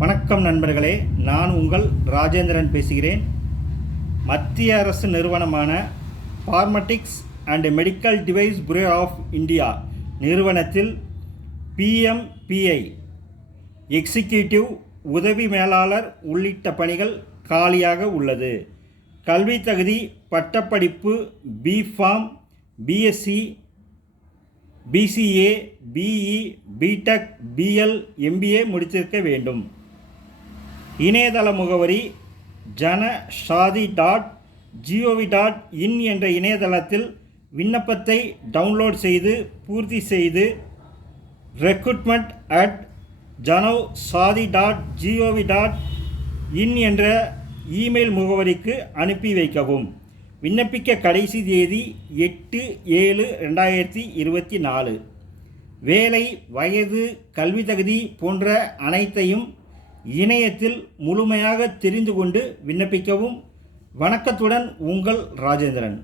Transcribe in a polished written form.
வணக்கம் நண்பர்களே, நான் உங்கள் ராஜேந்திரன் பேசுகிறேன். மத்திய அரசு நிறுவனமான pharmaceuticals and medical device bureau of India நிறுவனத்தில் PMPI எக்ஸிக்யூட்டிவ் உதவி மேலாளர் உள்ளிட்ட பணிகள் காலியாக உள்ளது. கல்வி தகுதி பட்டப்படிப்பு B.Pharm, BSc, BCA, BE, BTech, BL, MBA முடித்திருக்க வேண்டும். இணையதள முகவரி janashadi.gov.in என்ற இணையதளத்தில் விண்ணப்பத்தை டவுன்லோட் செய்து பூர்த்தி செய்து recruitment@janashadi.gov.in என்ற இமெயில் முகவரிக்கு அனுப்பி வைக்கவும். விண்ணப்பிக்க கடைசி தேதி 8/7/2024. வேலை, வயது, கல்வி தகுதி போன்ற அனைத்தையும் இணையத்தில் முழுமையாக தெரிந்து கொண்டு விண்ணப்பிக்கவும். வணக்கத்துடன் உங்கள் ராஜேந்திரன்.